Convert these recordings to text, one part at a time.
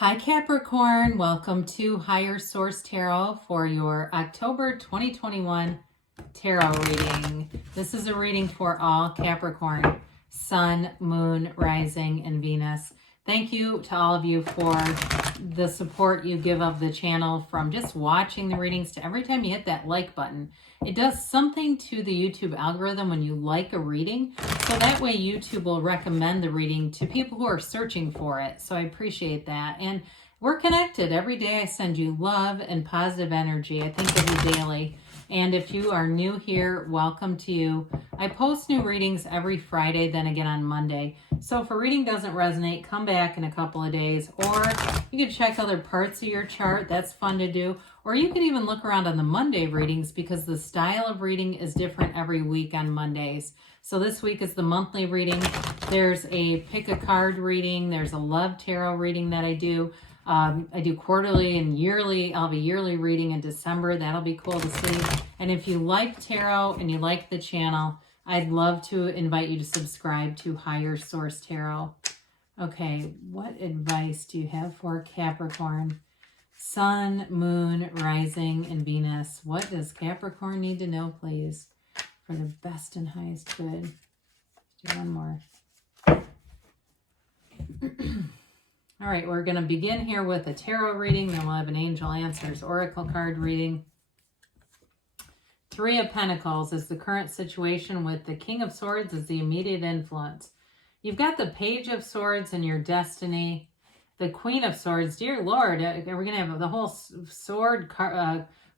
Hi Capricorn, welcome to Higher Source Tarot for your October 2021 tarot reading. This is a reading for all Capricorn, Sun, Moon, Rising, and Venus. Thank you to all of you for the support you give of the channel, from just watching the readings to every time you hit that like button. It does something to the YouTube algorithm when you like a reading, so that way YouTube will recommend the reading to people who are searching for it. So I appreciate that. And we're connected. Every day I send you love and positive energy. I think of you daily. And if you are new here, welcome to you. I post new readings every Friday, then again on Monday. So if a reading doesn't resonate, come back in a couple of days. Or you can check other parts of your chart. That's fun to do. Or you can even look around on the Monday readings, because the style of reading is different every week on Mondays. So this week is the monthly reading. There's a pick a card reading. There's a love tarot reading that I do. I do quarterly and yearly. I'll have a yearly reading in December. That'll be cool to see. And if you like tarot and you like the channel, I'd love to invite you to subscribe to Higher Source Tarot. Okay, what advice do you have for Capricorn? Sun, Moon, Rising, and Venus. What does Capricorn need to know, please, for the best and highest good? Let's do one more. All right, we're going to begin here with a tarot reading. Then we'll have an Angel Answers Oracle card reading. Three of Pentacles is the current situation, with the King of Swords as the immediate influence. You've got the Page of Swords in your destiny. The Queen of Swords, dear Lord, we're going to have the whole sword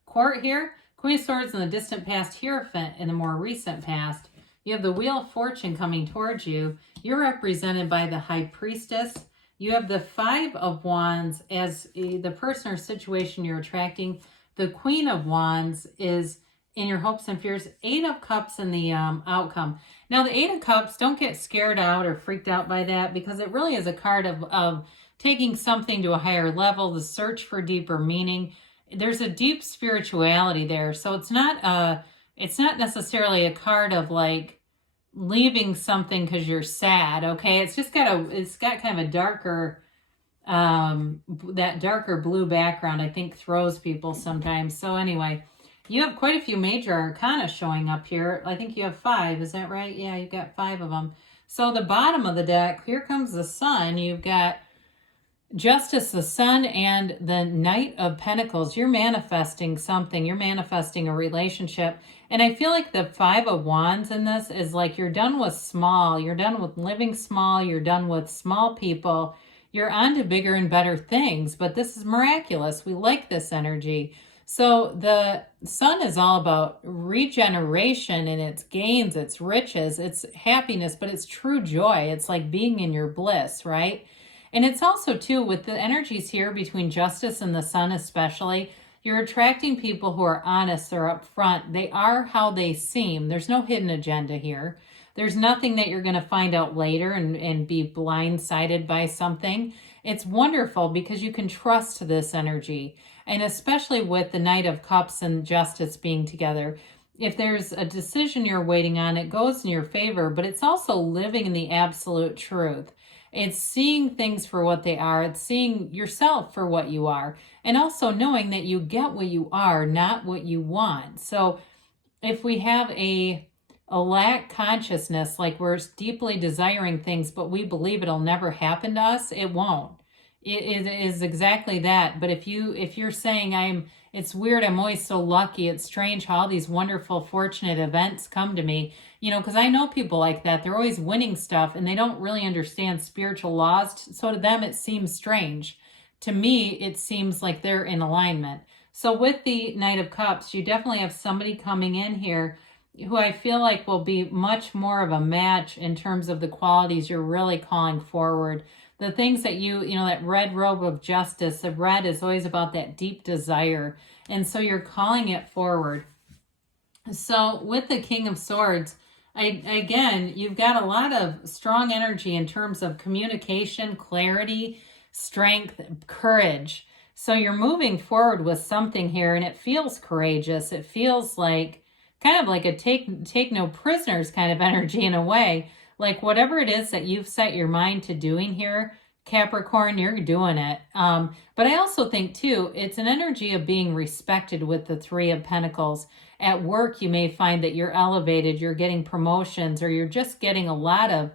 court here. Queen of Swords in the distant past, Hierophant in the more recent past. You have the Wheel of Fortune coming towards you. You're represented by the High Priestess. You have the Five of Wands as the person or situation you're attracting. The Queen of Wands is in your hopes and fears. Eight of Cups in the outcome. Now, the Eight of Cups, don't get scared out or freaked out by that, because it really is a card of taking something to a higher level, the search for deeper meaning. There's a deep spirituality there. So it's not necessarily a card of like leaving something because you're sad, okay? It's got kind of a darker, that darker blue background, I think, throws people sometimes. So anyway, you have quite a few major arcana showing up here. I think you have 5, is that right? Yeah, you've got 5 of them. So the bottom of the deck, here comes the Sun. You've got Justice, the Sun, and the Knight of Pentacles. You're manifesting something. You're manifesting a relationship. And I feel like the Five of Wands in this is like you're done with small. You're done with living small. You're done with small people. You're on to bigger and better things. But this is miraculous. We like this energy. So the Sun is all about regeneration and its gains, its riches, its happiness, but it's true joy. It's like being in your bliss, right? And it's also, too, with the energies here between Justice and the Sun especially, you're attracting people who are honest, they're upfront. They are how they seem. There's no hidden agenda here. There's nothing that you're going to find out later and be blindsided by something. It's wonderful because you can trust this energy. And especially with the Knight of Cups and Justice being together, if there's a decision you're waiting on, it goes in your favor, but it's also living in the absolute truth. It's seeing things for what they are. It's seeing yourself for what you are. And also knowing that you get what you are, not what you want. So if we have a lack consciousness, like we're deeply desiring things, but we believe it'll never happen to us, it won't. It is exactly that. But if you're saying it's weird, I'm always so lucky, it's strange how all these wonderful, fortunate events come to me, because I know people like that. They're always winning stuff and they don't really understand spiritual laws. So to them, it seems strange. To me, it seems like they're in alignment. So with the Knight of Cups, you definitely have somebody coming in here who I feel like will be much more of a match in terms of the qualities you're really calling forward. The things that that red robe of justice, the red is always about that deep desire. And so you're calling it forward. So with the King of Swords, again, you've got a lot of strong energy in terms of communication, clarity, strength, courage. So you're moving forward with something here, and it feels courageous. It feels like kind of like a take no prisoners kind of energy in a way. Like whatever it is that you've set your mind to doing here, Capricorn, you're doing it. But I also think too, it's an energy of being respected with the Three of Pentacles. At work, you may find that you're elevated, you're getting promotions, or you're just getting a lot of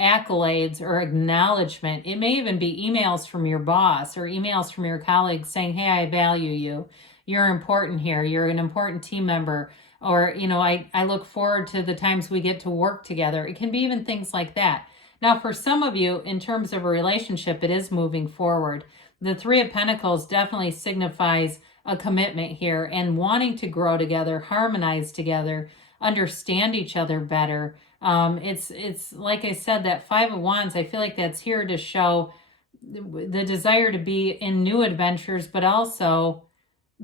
accolades or acknowledgement. It may even be emails from your boss or emails from your colleagues saying, hey, I value you. You're important here. You're an important team member. Or, I look forward to the times we get to work together. It can be even things like that. Now, for some of you, in terms of a relationship, it is moving forward. The Three of Pentacles definitely signifies a commitment here and wanting to grow together, harmonize together, understand each other better. It's like I said, that Five of Wands, I feel like that's here to show the desire to be in new adventures, but also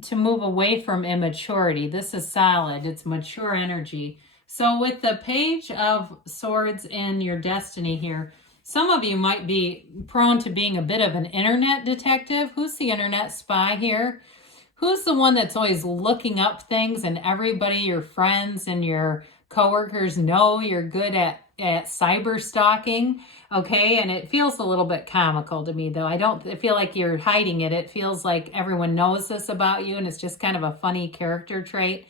to move away from immaturity. This is solid. It's mature energy. So with the Page of Swords in your destiny here, some of you might be prone to being a bit of an internet detective. Who's the internet spy here? Who's the one that's always looking up things and everybody, your friends and your coworkers know you're good at cyber stalking? Okay, and it feels a little bit comical to me, though. I don't feel like you're hiding it. It feels like everyone knows this about you, and it's just kind of a funny character trait.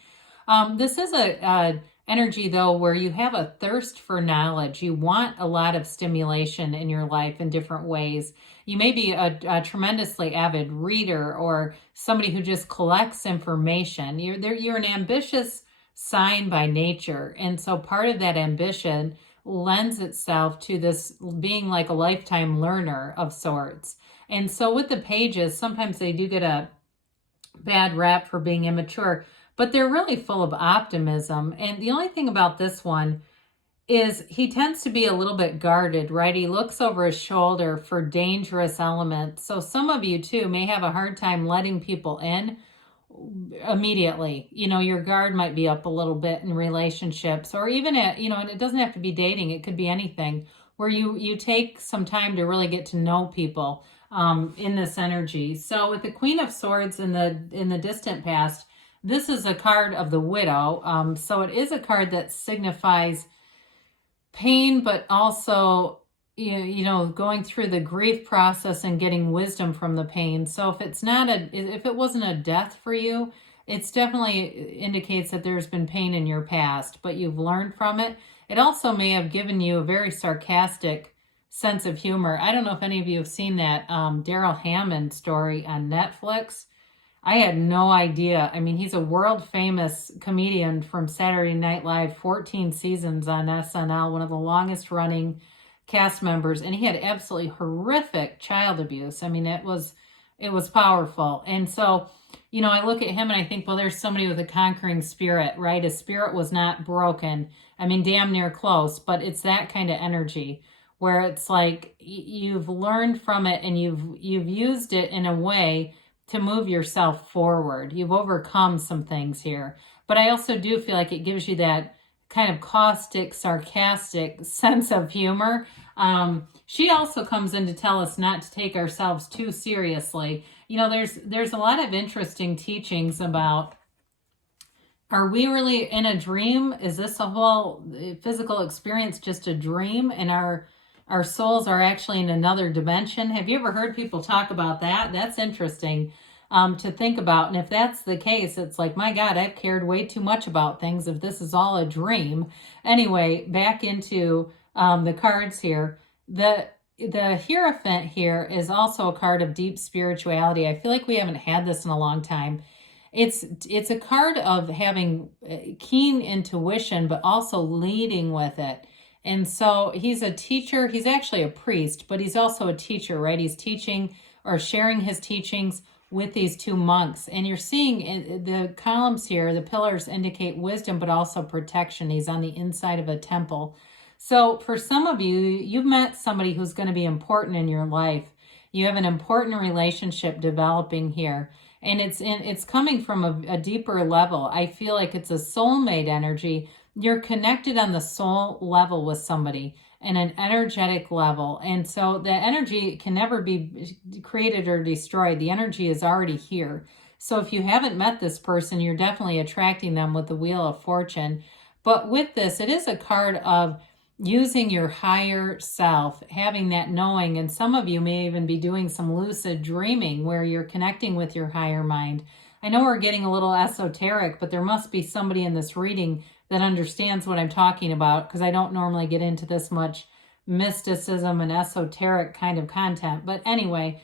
This is a energy, though, where you have a thirst for knowledge. You want a lot of stimulation in your life in different ways. You may be a tremendously avid reader or somebody who just collects information. You're an ambitious sign by nature, and so part of that ambition lends itself to this being like a lifetime learner of sorts. And so with the Pages, sometimes they do get a bad rap for being immature, but they're really full of optimism. And the only thing about this one is he tends to be a little bit guarded, right? He looks over his shoulder for dangerous elements. So some of you too may have a hard time letting people in immediately. Your guard might be up a little bit in relationships, or even and it doesn't have to be dating. It could be anything where you take some time to really get to know people in this energy. So with the Queen of Swords in the distant past, this is a card of the widow. So it is a card that signifies pain, but also going through the grief process and getting wisdom from the pain. So if it wasn't a death for you, it's definitely indicates that there's been pain in your past, but you've learned from it. It also may have given you a very sarcastic sense of humor. I don't know if any of you have seen that Daryl Hammond story on Netflix. I had no idea. I mean, he's a world famous comedian from Saturday Night Live, 14 seasons on SNL, one of the longest running cast members, and he had absolutely horrific child abuse. I mean, it was powerful. And so, I look at him and I think, well, there's somebody with a conquering spirit, right? His spirit was not broken. I mean, damn near close, but it's that kind of energy where it's like you've learned from it and you've used it in a way to move yourself forward. You've overcome some things here. But I also do feel like it gives you that kind of caustic, sarcastic sense of humor. She also comes in to tell us not to take ourselves too seriously. There's a lot of interesting teachings about, are we really in a dream? Is this a whole physical experience just a dream? And our souls are actually in another dimension. Have you ever heard people talk about that? That's interesting to think about. And if that's the case, it's like, my God, I've cared way too much about things if this is all a dream. Anyway, back into the cards here. The Hierophant here is also a card of deep spirituality. I feel like we haven't had this in a long time. It's a card of having keen intuition, but also leading with it. And so he's a teacher. He's actually a priest, but he's also a teacher, right? He's teaching or sharing his teachings with these two monks. And you're seeing the columns here, the pillars indicate wisdom, but also protection. He's on the inside of a temple. So for some of you, you've met somebody who's going to be important in your life. You have an important relationship developing here. And it's coming from a deeper level. I feel like it's a soulmate energy. You're connected on the soul level with somebody and an energetic level. And so the energy can never be created or destroyed. The energy is already here. So if you haven't met this person, you're definitely attracting them with the Wheel of Fortune. But with this, it is a card of using your higher self, having that knowing. And some of you may even be doing some lucid dreaming where you're connecting with your higher mind. I know we're getting a little esoteric, but there must be somebody in this reading that understands what I'm talking about, because I don't normally get into this much mysticism and esoteric kind of content. But anyway,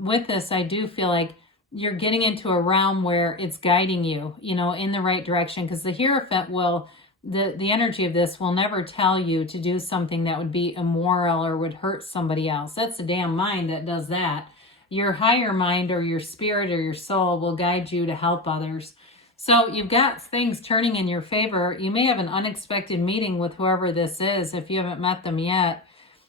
with this, I do feel like you're getting into a realm where it's guiding you, in the right direction, because the Hierophant will, the energy of this will never tell you to do something that would be immoral or would hurt somebody else. That's the damn mind that does that. Your higher mind or your spirit or your soul will guide you to help others. So you've got things turning in your favor. You may have an unexpected meeting with whoever this is if you haven't met them yet.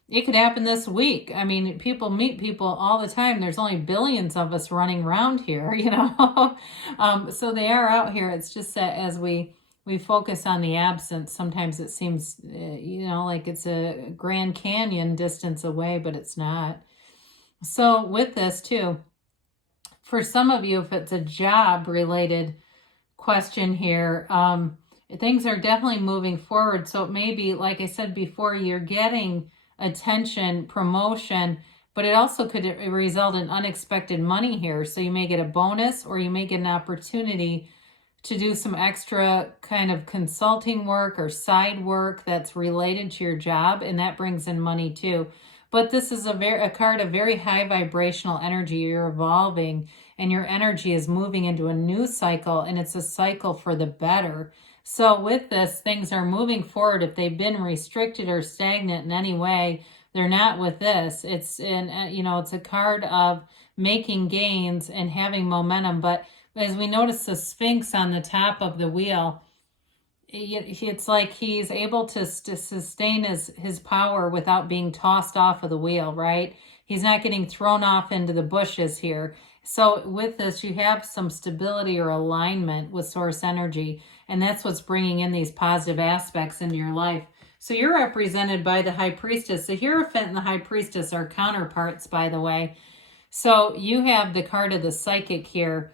It could happen this week. I mean, people meet people all the time. There's only billions of us running around here, so they are out here. It's just that as we focus on the absence, sometimes it seems, like it's a Grand Canyon distance away, but it's not. So with this too, for some of you, if it's a job related question here, things are definitely moving forward. So it may be, like I said before, you're getting attention, promotion, but it also could result in unexpected money here. So you may get a bonus, or you may get an opportunity to do some extra kind of consulting work or side work that's related to your job, and that brings in money too. But this is a card of very high vibrational energy. You're evolving, and your energy is moving into a new cycle, and it's a cycle for the better. So with this, things are moving forward. If they've been restricted or stagnant in any way, they're not with this. It's it's a card of making gains and having momentum. But as we notice the Sphinx on the top of the wheel, it's like he's able to sustain his power without being tossed off of the wheel, right? He's not getting thrown off into the bushes here. So with this, you have some stability or alignment with source energy, and that's what's bringing in these positive aspects into your life. So you're represented by the High Priestess. The Hierophant and the High Priestess are counterparts, by the way. So you have the card of the Psychic here.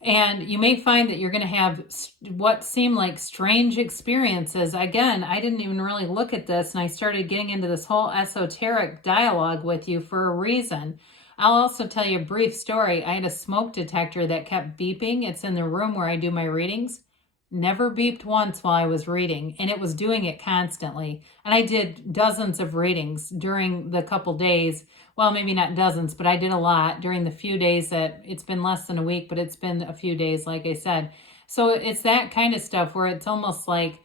And you may find that you're going to have what seem like strange experiences. Again, I didn't even really look at this, and I started getting into this whole esoteric dialogue with you for a reason. I'll also tell you a brief story. I had a smoke detector that kept beeping. It's in the room where I do my readings. Never beeped once while I was reading, and it was doing it constantly. And I did dozens of readings during the couple days. Well, maybe not dozens, but I did a lot during the few days that it's been less than a week, but it's been a few days, like I said. So it's that kind of stuff where it's almost like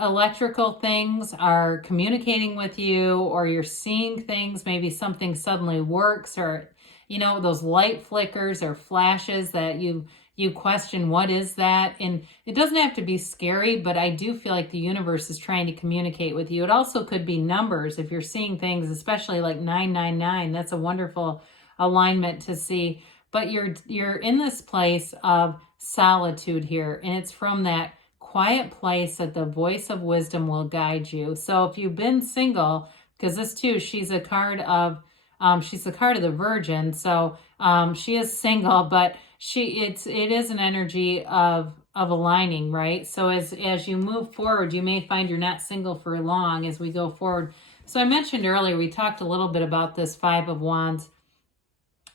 electrical things are communicating with you, or you're seeing things. Maybe something suddenly works, or, those light flickers or flashes that you question, what is that? And it doesn't have to be scary, but I do feel like the universe is trying to communicate with you. It also could be numbers. If you're seeing things, especially like 999, that's a wonderful alignment to see. But you're in this place of solitude here, and it's from that quiet place that the voice of wisdom will guide you. So if you've been single, because this too, she's a card of the Virgin, so she is single, but it is an energy of aligning, right? So as you move forward, you may find you're not single for long as we go forward. So I mentioned earlier, we talked a little bit about this Five of Wands.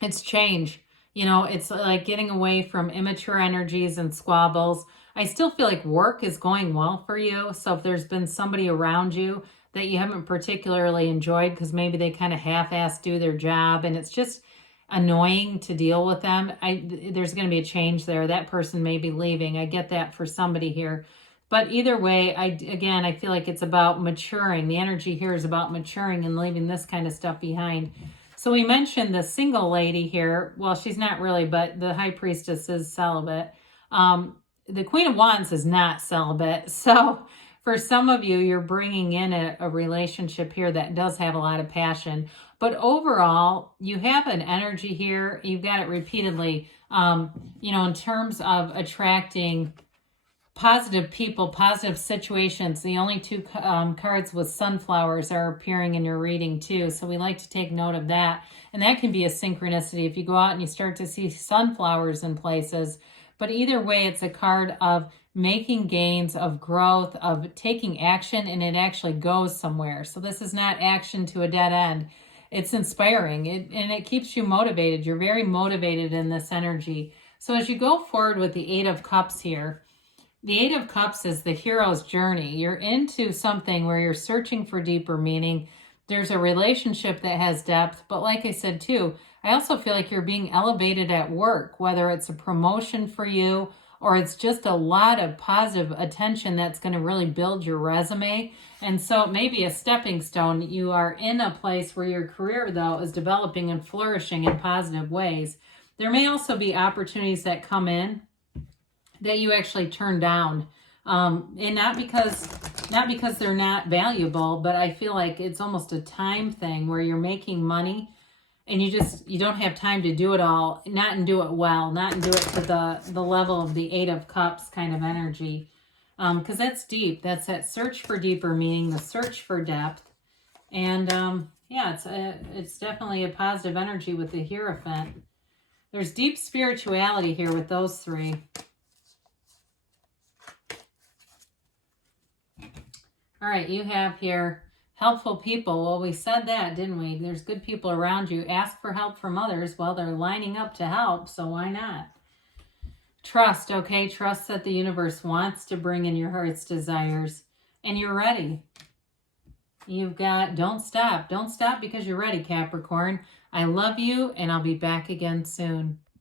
It's change. It's like getting away from immature energies and squabbles. I still feel like work is going well for you. So if there's been somebody around you that you haven't particularly enjoyed because maybe they kind of half-assed do their job and it's just annoying to deal with them, there's going to be a change there. That person may be leaving. I get that for somebody here. But either way, I feel like it's about maturing. The energy here is about maturing and leaving this kind of stuff behind. So we mentioned the single lady here. Well, she's not really, but the High Priestess is celibate. The Queen of Wands is not celibate. So for some of you, you're bringing in a relationship here that does have a lot of passion. But overall, you have an energy here. You've got it repeatedly, in terms of attracting positive people, positive situations. The only two cards with sunflowers are appearing in your reading too. So we like to take note of that. And that can be a synchronicity if you go out and you start to see sunflowers in places. But either way, it's a card of making gains, of growth, of taking action, and it actually goes somewhere. So this is not action to a dead end. It's inspiring, and it keeps you motivated. You're very motivated in this energy. So as you go forward with the Eight of Cups here, the Eight of Cups is the hero's journey. You're into something where you're searching for deeper meaning. There's a relationship that has depth. But like I said too, I also feel like you're being elevated at work, whether it's a promotion for you or it's just a lot of positive attention that's going to really build your resume. And so it may be a stepping stone. You are in a place where your career, though, is developing and flourishing in positive ways. There may also be opportunities that come in that you actually turn down. And not because they're not valuable, but I feel like it's almost a time thing where you're making money and you don't have time to do it all, not and do it well, not and do it to the level of the Eight of Cups kind of energy. Because that's deep. That's that search for deeper meaning, the search for depth. And yeah, it's definitely a positive energy with the Hierophant. There's deep spirituality here with those three. All right, you have here helpful people. Well, we said that, didn't we? There's good people around you. Ask for help from others. Well, they're lining up to help, so why not? Trust, okay? Trust that the universe wants to bring in your heart's desires, and you're ready. You've got, don't stop. Don't stop because you're ready, Capricorn. I love you, and I'll be back again soon.